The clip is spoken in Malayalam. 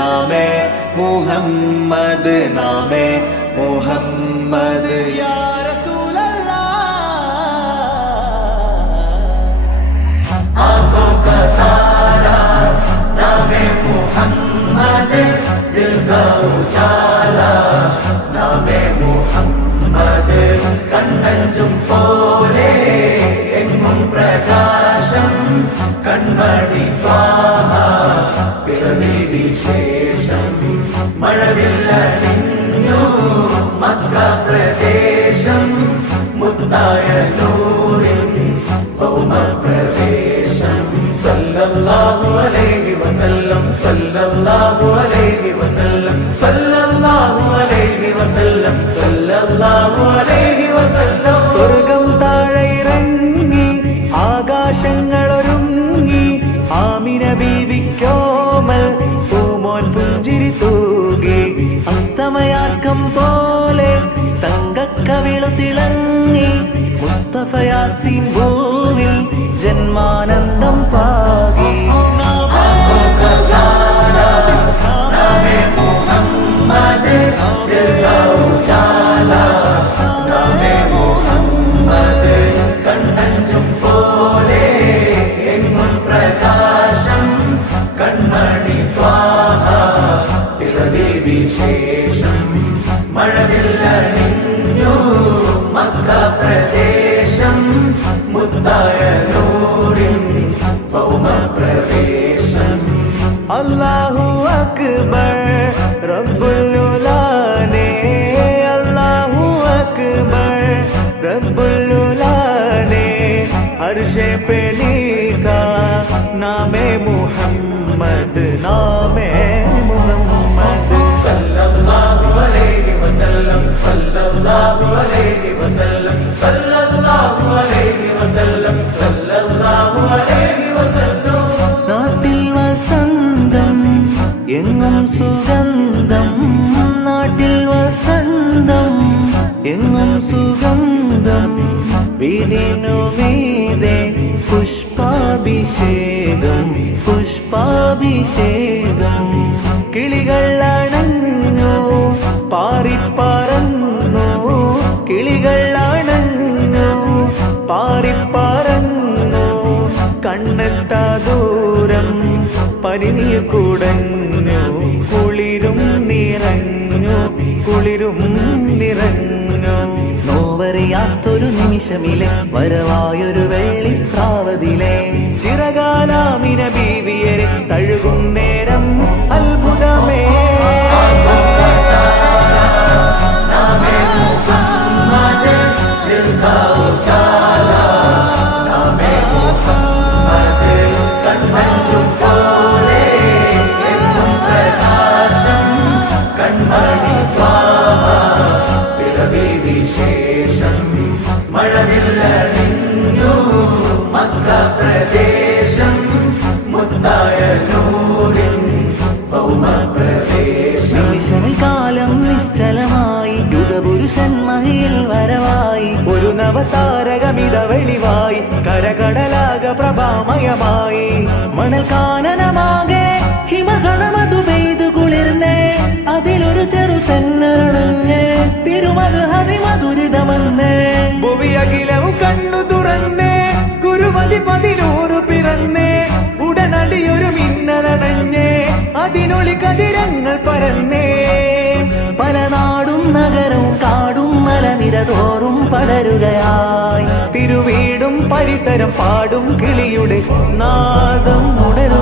നാമേ മുഹമ്മദ് നാമേ മുഹമ്മദ് യാ റസൂലല്ലാ കണ്ണഞ്ചും പോലെ എങ്ങും പ്രകാശം കൺമണി ത്വാഹ പിറവി വിശേഷം മഴവില്ലണിഞ്ഞു മക്ക മുത്തായ സല്ലല്ലാഹു അലൈഹി വസല്ലം സല്ലല്ലാഹു അലൈഹി വസല്ലം സല്ലല്ലാഹു അലൈഹി വസല്ലം സല്ലല്ലാഹു അലൈഹി വസല്ലം. സ്വർഗം താഴെ ഇറങ്ങി ആകാശങ്ങളൊരുങ്ങി ആമിന ബീവിക്കോമൽ പൂമോൻ അസ്തമയാക്കം പോലെ തങ്കക്കവിളു തിളങ്ങി മുസ്തഫയാസിൻ ഭൂവിൽ ജന്മാനന്ദം പാകി പിറവി വിശേഷം മഴവില്ലണിഞ്ഞു മക്ക പ്രദേശം മുത്തായ നൂറിൻ ഭൗമ പ്രവേശം അല്ലാഹു അക്ബർ റബ്ബുൽ ഉലാനെ അല്ലാഹു അക്ബർ റബ്ബുൽ ഉലാനെ അർശെ पे लिखा नामे मुहम्मद नामे sallallahu alayhi wa sallam sallallahu alayhi wa sallam sallallahu alayhi wa sallam நாட்டில் வசந்தம் எங்கும் சுகந்தம் நாட்டில் வசந்தம் எங்கும் சுகந்தம் வீடினு மீதே புஷ்பாபிஷேகம் புஷ்பாபிஷேகம் പാറിപ്പറന്നു. കണ്ണെത്താ ദൂരം പരിനീർ കുടഞ്ഞു കുളിരും നിറഞ്ഞു കുളിരും നിറഞ്ഞു. നോവറിയാത്തൊരു നിമിഷമിലെ വരവായൊരു വെള്ളിപ്രാവതിലെ ചിറകാലാമിന ബീവിയരെ മഹിയിൽ വരവായി. ഒരു നവതാരകമിത വെളിവായി കരകടലാക പ്രഭാമയമായി. മണൽ കാനനമാകെ ഹിമഗണമതു ഭുവിയകിലവും കണ്ണു തുറന്നേ ഗുരുമതി പതിനൂറ് പിറന്നേ ഉടനടിയൊരു മിന്നലടഞ്ഞേ അതിനൊളി കതിരങ്ങൾ പരന്നേ. പല നാടും നഗരവും കാടും മലനിര തോറും പടരുകയായി. തിരുവീടും പരിസരം പാടും കിളിയുടെ നാദം ഉണരു